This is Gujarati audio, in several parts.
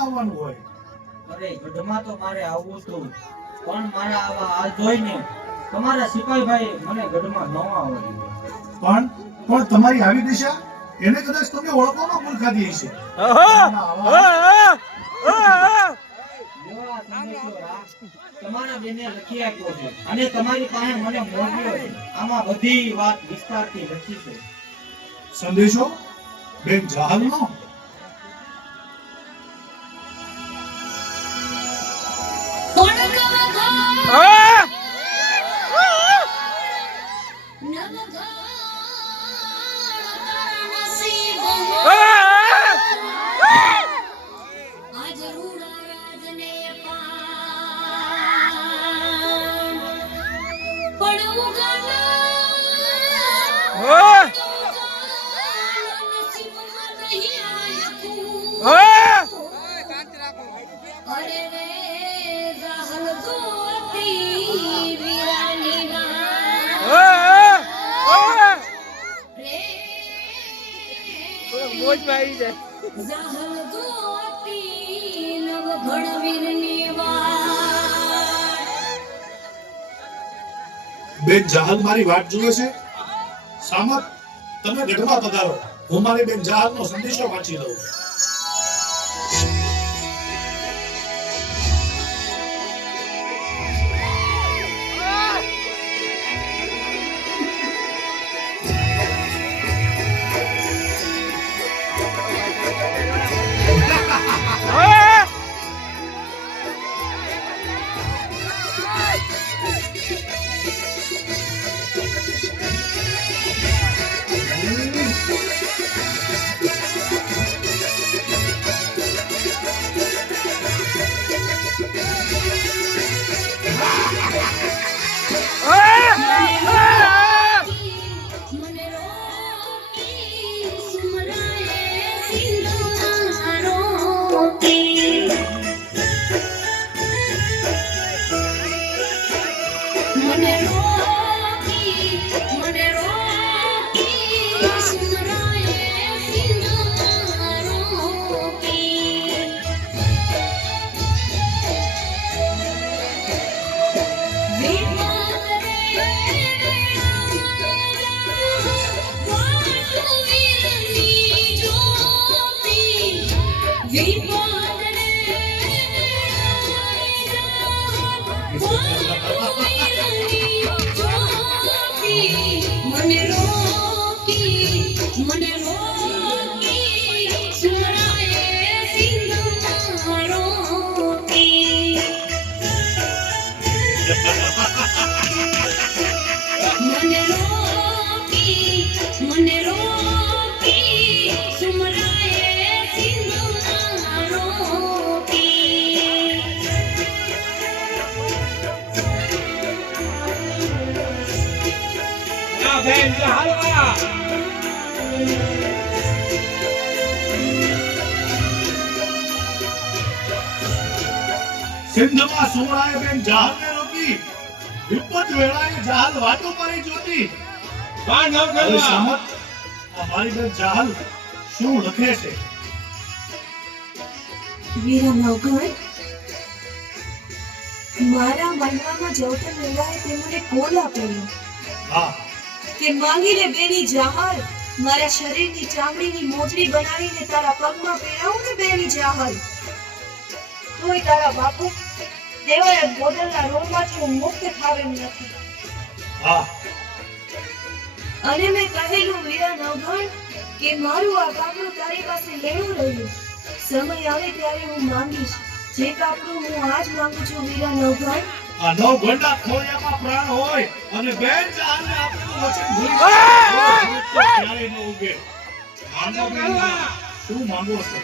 આવવાનું હોય. અરે ગઢમાં તો મારે આવવું હતું, પણ મારા આવા હાલ જોઈને તમારા સિપાહીભાઈ મને ગઢમાં ન આવવા દીધો. પણ તમારી આવી દિશા એને કદાચ તમે ઓળખવામાં ભૂલ ખાધી હશે. તમારા બેને લખી આપ્યો છે અને તમારી પાસે મને મોકલ્યો છે. આમાં બધી વાત વિસ્તારથી લખી છે. સંદેશો બેન જાહલનો? બેન જાહલ મારી વાટ જુએ છે. સામત તમે ગઢમાં પધારો, હું મારી બેન જાહલનો સંદેશો વાંચી લઉં. સિંધમાં સુમરાએ બેન જાહલને રોકી, વિપત વેળાએ જાહલ વાતો કરી જોતી. અમારી બેન જાહલ શું લખે છે? વીરા નવઘણ, મારા મનમાં જવતર વેળાએ તે મને કોલ આપેલો કે માંગીને બેની જાહલ મારા શરીરની ચામડીની મોજડી બનાવીને તારા પગમાં પહેરાવું ને બેની જાહલ, તોય તારા બાપુ દેવાય ગોદલના રોગમાંથી હું મુક્ત થાવેમ નથી. અને મેં કહેલું વીરા નવઘણ કે મારું આ કાપડું તારી પાસે લેવું રહ્યું, સમય આવે ત્યારે હું માંગીશ. જે કાપડું હું આજ માંગુ છું વીરા નવઘણ, આ નવઘણના ખોળિયામાં પ્રાણ હોય અને બેન જાહલને આપેલું વચન ભૂલી ક્યારે ન ઉગે. માંગો બેન, શું માંગો છો?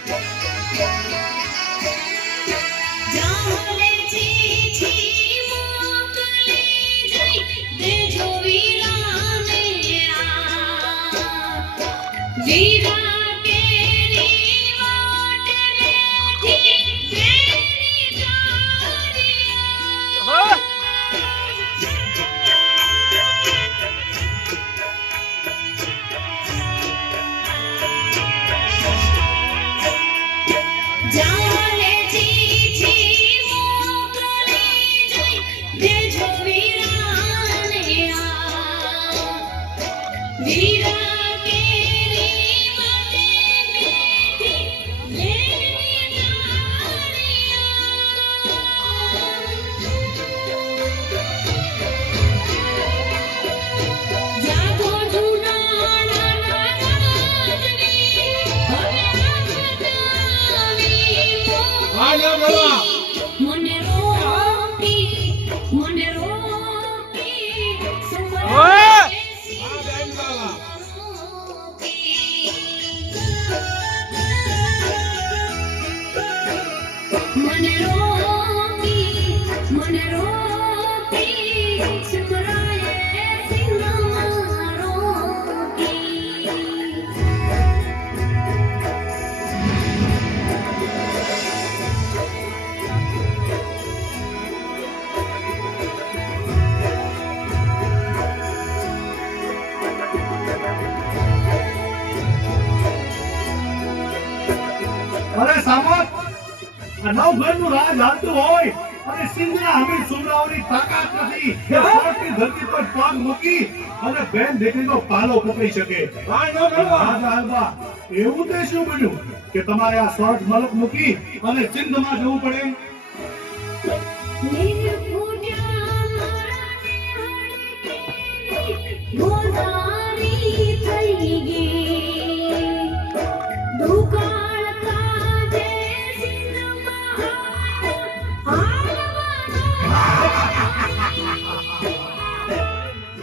જાને ચીઠી મોકલી જઈ દેજો વીરાને આ વીરા કેરી માટે બેઠી લેવી જાણિયા જાગો જૂના નાના રાજવી હવે મને રોકી સુમરાએ સિંહમાં રોકી અરે સામત, આ નવઘરનું રાજ હાલતું હોય અને સિંહના અમીર સુમરાઓની તાકાત નથી કે સોટની ધરતી પર પગ મૂકી અને બેન દીકરીનો પાલો પકડી શકે. રાજા હાલવા એવું તે શું બન્યું કે તમારે આ સોટ મલક મૂકી અને સિંધમાં જવું પડે? ગોદારી થઈ ગઈ દુકાળ કાજે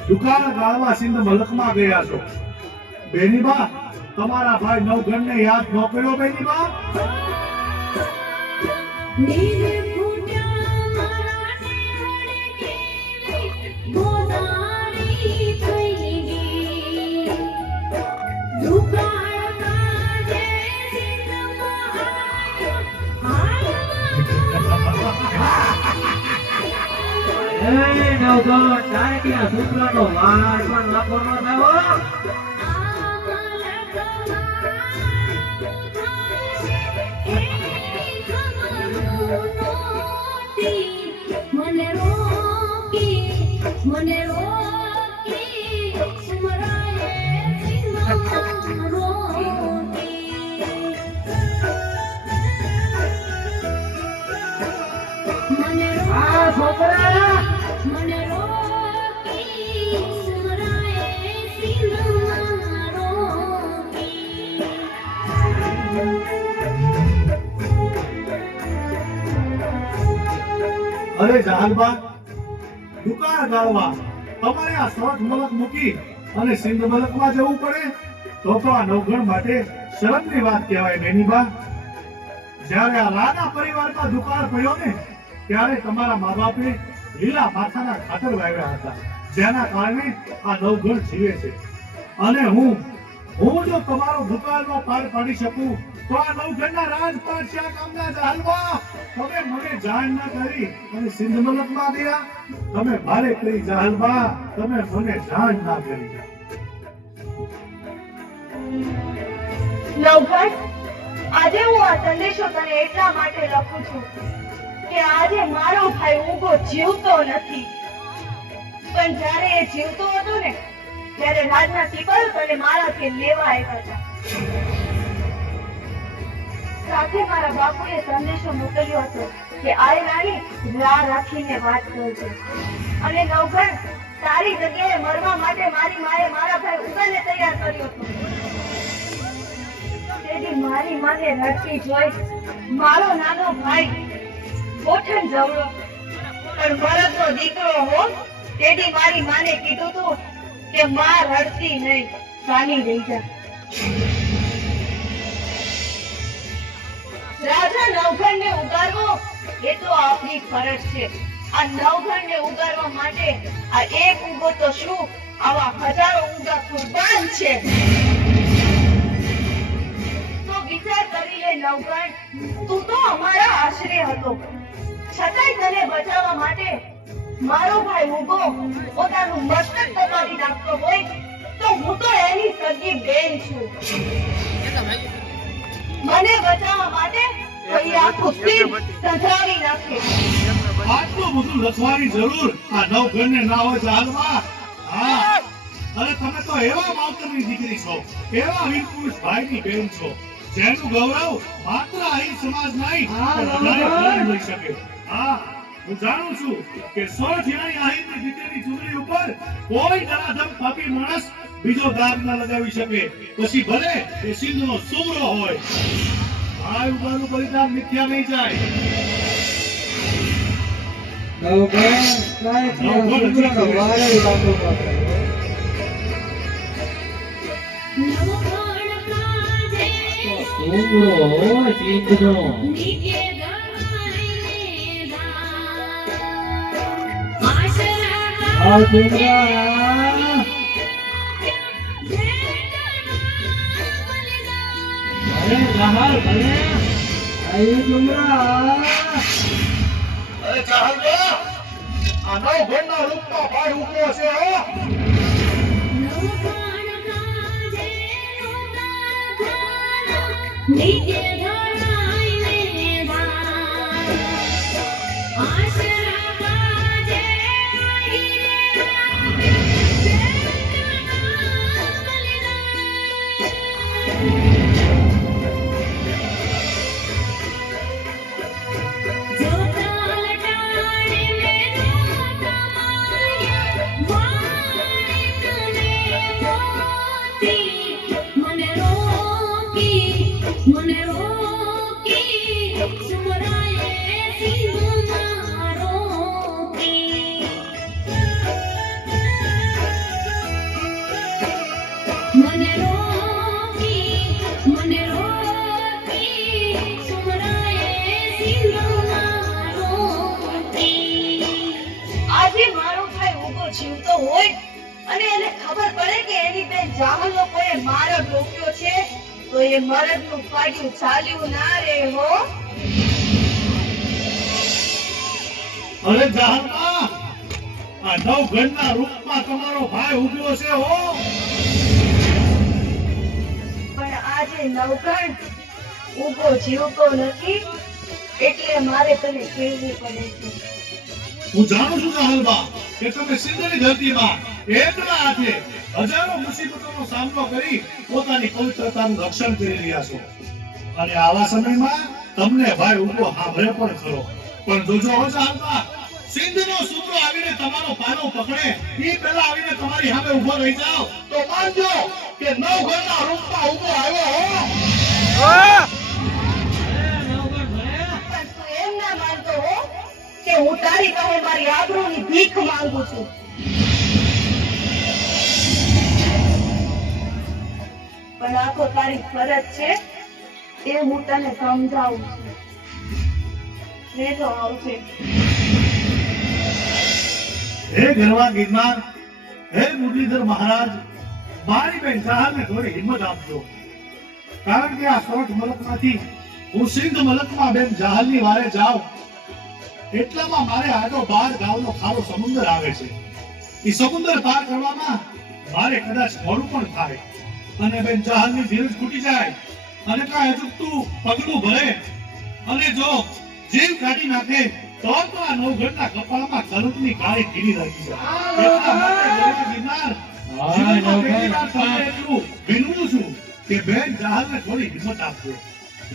દુકાળ ગાળવા સિંધ મલકમાં ગયા છો. બેનીબા, તમારા ભાઈ નવઘરને યાદ ન કર્યો? બેનીબા, નવઘણ તારે ત્યાં શુક્રનો વાર પણ લાખો ન થયો. મને રોકી સુમરાએ સિંહમાં રોકી મને આ છોકરા મને રોકી સુમરાએ સિંહમાં રોકી અરે જહાલબા, દુકાળ ગાળવા તમારે આ સોટ મલક મૂકી અને સિંધ મલકમાં જવું પડે તો આ નવઘણ માટે શરમની વાત કહેવાય. બેનીબા, જ્યારે આ રાણા પરિવારમાં દુકાળ પડ્યો ને ત્યારે તમારા મા બાપે લીલા માથાના ખાતર વાવ્યા હતા, જેના કારણે આ નવઘણ જીવે છે. અને હું જો તમારો દુકાળનો પાર પાડી શકું તો આ નવઘણના રાજપાટ છે. આ કામના જહાલબા, તમે મને જાણ ના કરી અને સિંધ મલકમાં ગયા. તમે મારે કરી જહાલબા, તમે મને જાણ ના કરી. નવઘણ, આજે હું આ સંદેશો તને એટલા માટે લખું છું કે આજે મારો ભાઈ ઉગો જીવતો નથી, પણ જ્યારે એ જીવતો હતો ને ત્યારે રાજના સિપાહીઓ તને મારાથી લેવા આવ્યા હતા. સાથે મારા બાપુએ સંદેશો મોકલ્યો હતો કે આ રાણી રાહ રાખીને વાત કરશે. અને નવઘણ, તારી જગ્યાએ મરવા માટે મારી માએ મારા ભાઈ ઉગલને તૈયાર કર્યો હતો. તેથી મારી માને રડતી જોઈ મારો નાનો ભાઈ ગોઠણ જવડો પણ ભરતનો દીકરો હો, તેથી મારી માને કીધું તું કે માં રડતી નહીં, ચાલી રહી જા. રાજા નવઘણને ઉગારવો એ તો આપણી ફરજ છે. આ નવઘણને ઉગારવા માટે આ એક ઉગો તો શું, આવા હજારો ઉગા કુરબાન છે. તો વિચાર કરી લે નવઘણ, તું તો અમારા આશરે હતો, છતાંય તને બચાવવા માટે મારો ભાઈ ઉગો પોતાનું મસ્તક દબાવી નાખતો હોય તો હું તો એની સગી બેન છું. મને બચાવવા માટે એ આખું સિંહ સંભળાવી નાખે. આટલું બધું લખવાની જરૂર આ નવઘણને ના હોય જાહેરમાં? હા, અને તમે તો એવા માવતરની દીકરી છો, એવા વીરપુરુષ ભાઈની બેન છો, જેનું ગૌરવ માત્ર આહિર સમાજ નહીં પણ વધારે ઘણા લઈ શકે. હા, હું જાણું છું કે 100 જેણી આહિરની દીકરીની ચૂંટણી ઉપર કોઈ નરાધમ પાપી માણસ બીજો દાગ ન લગાવી શકે, પછી ભલે એ સિંધનો સુમરો હોય. આ ઉગાનું બલિદાન મિથ્યા નહીં જાય. અરે ચાહલબા, આ નવઘણના રૂપમાં ભાઈ ઉભો છે. મને રોકી સુમરાએ સિંધમાં રોકી. મને રોકી સુમરાએ સિંધમાં રોકી. આજે મારો ભાઈ ઉભો જીવતો હોય અને એને ખબર પડે કે એની બેન જાહલનો કોઈ મારગ રોક્યો છે, તો એ મરદનું પાડ્યું ચાલ્યું ના રે હો. અરે જાહલબા, આ નવઘણના રૂપમાં તમારો ભાઈ ઉભો છે હો. પણ આજે નવઘણ ઉભો જીવતો નથી, એટલે મારે તને કહેવું પડે છે. હું જાણું છું જાહલબા કે તમે સિંધની ધરતીમાં એકલા હાથે હજારો મુસીબતોનો સામનો કરી પોતાની પવિત્રતાનું રક્ષણ કરી રહ્યા છો, અને આવા સમયમાં તમને ભાઈ ઉભો સાંભળે પણ ખરો. પણ જોજો હો જાહલબા, સિંધનો સૂત્રો આવીને તમારો પાનો પકડે એ પહેલા આવીને તમારી સામે ઉભો રહી જાઓ તો માનજો કે નવઘણના રૂપમાં ઉભો આવ્યો હો. પણ તું એમ ના માનતો હો કે હું તારી પાસે મારી આબરૂની ભીખ માંગુ છું. પણ આ તો તારી ફરજ છે, એ હું તને સમજાવું છું. લેતો આવશે. હે ગરવા ગિરનાર, હે મુરલીધર મહારાજ, મારી બેન જાહલને થોડી હિંમત આપજો, કારણ કે આ સોઠ મલકમાંથી હું સિંધ મલકમાં બેન જાહલની વારે જાઉં એટલામાં મારે આડો 12 ગામનો ખારો સમુદ્ર આવે છે. એ સમુદ્ર પાર કરવામાં મારે કદાચ મોડું પણ થાય અને બેન જાહલની ધીરજ ખૂટી જાય અને કાંઈ અચૂકતું પગલું ભરે અને જો જીવ કાઢી નાખે તો આ નવઘણના કપાળમાં કરુણની કાળી કીડી લાગી જાય. એટલા માટે ગરવા ગિરનાર, જીવનમાં પહેલી વાર તમને એટલું વિનવું છું કે બેન જાહલને થોડી હિંમત આપજો.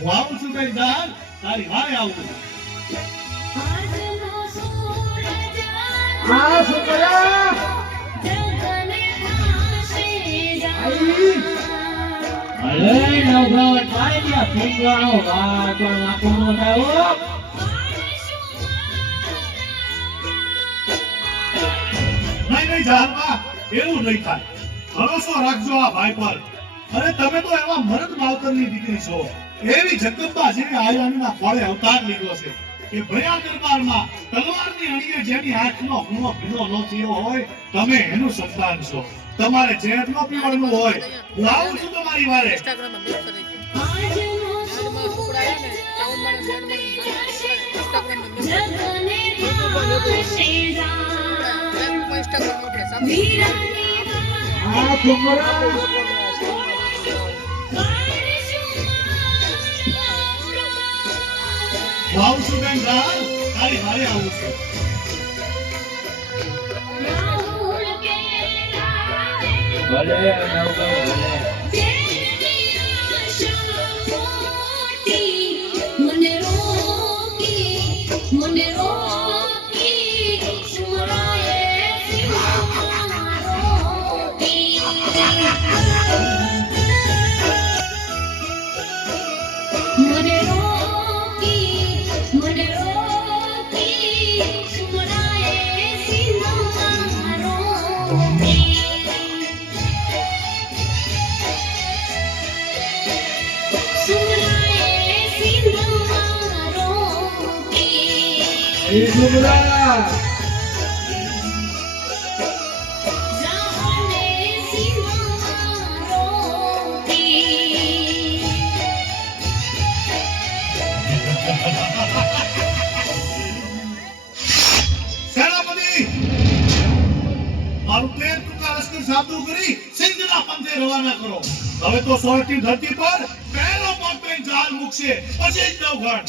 હું આવું છું બેન જાહલ, તારી વારે આવું છું. આજનો સૂરજ હા છોકરા, જગને પાસે જાય. અરે નવઘણ થાય ગયા ફૂંગળાનો વાર પણ નાખવાનો થયો. નહીં જાહલબા, એવું નહીં થાય. ભરોસો રાખજો આ ભાઈ પર. અરે તમે તો એવા મરદ માવતરની દીકરી છો, એવી જગદંબા જેવી આયાણીના ખોળે અવતાર લીધો છે કે ભયા દરબારમાં તલવારની અણીએ જેની આંખનો ખૂણો ભીનો ન થયો હોય, તમે એનું સંતાન છો. તમારે ઝેર ન પીવાનું હોય. હું આવું છું તમારી વારે. આજનો આ છોકરા હું આવું છું બેન રાલ, તારી હારે આવું છું. રાહુલ કે રાવે ભલે નવગણ ભલે. જેની આશા મોટી મને રોકી સુમરાએ સિંહમાં રોકી. મને રોકી સુમરાએ સિંહમાં રોકી. સુમરાએ સિંહમાં રોકી. એ સુમરા જાને સિંહમાં રોકી. સેનાપતિ, મારું 13 ટુકડા લશ્કર સાબદું કરી સિંધના પંથે રવાના કરો. હવે તો સોરઠની ધરતી પર પહેલો પગ બેન જાલ મૂકશે, પછી જ નવગણ.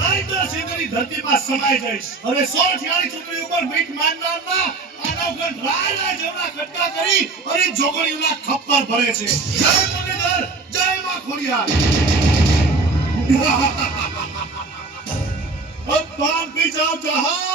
નહીંતર સિંધની ધરતીમાં સમાઈ જઈશ. હવે સોરઠિયાની ચૂંટણી ઉપર મીઠ માંડનારના આ નવગણ રાયના જેવડા ખટકા કરી અને જોગણીઓના ખપ્પર ભરે છે. જય મુરલીધર, જય માં ખોડિયાર. अब बाम पे जाओ जहां